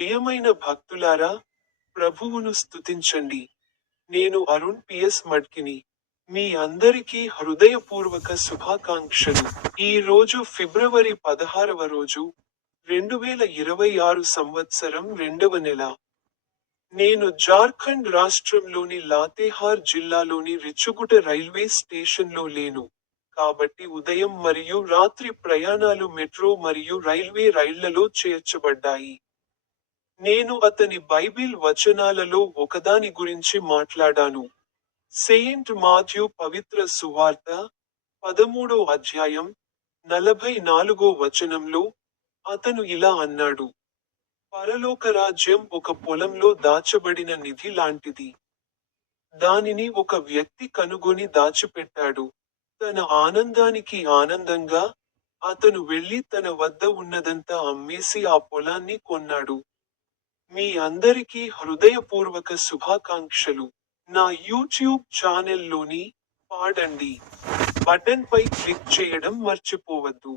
ప్రియమైన భక్తులారా, ప్రభువును స్తుతించండి. నేను అరుణ్ పిఎస్ మడ్కిని. మీ అందరికీ హృదయపూర్వక శుభాకాంక్షలు. ఈ రోజు ఫిబ్రవరి 16వ రోజు, 2026 సంవత్సరం 2వ నెల. నేను జార్ఖండ్ రాష్ట్రంలోని లాతేహార్ జిల్లాలోని రిచుగుట రైల్వే స్టేషన్లో లేను. కాబట్టి ఉదయం మరియు రాత్రి ప్రయాణాలు మెట్రో మరియు రైల్వే రైళ్లలో చేర్చబడ్డాయి. నేను అతని బైబిల్ వచనాలలో ఒకదాని గురించి మాట్లాడాను. సెయింట్ మాథ్యూ పవిత్ర సువార్త, 13వ అధ్యాయం, 44వ వచనంలో, అతను ఇలా అన్నాడు: పరలోక రాజ్యం ఒక పొలంలో దాచబడిన నిధి లాంటిది. దానిని ఒక వ్యక్తి కనుగొని దాచిపెట్టాడు. తన ఆనందానికి ఆనందంగా, అతను వెళ్లి తన వద్ద ఉన్నదంతా అమ్మేసి ఆ పొలాన్ని కొన్నాడు. మీ అందరికీ హృదయపూర్వక శుభాకాంక్షలు. నా యూట్యూబ్ ఛానెల్లోని పాడండి బటన్పై క్లిక్ చేయడం మర్చిపోవద్దు.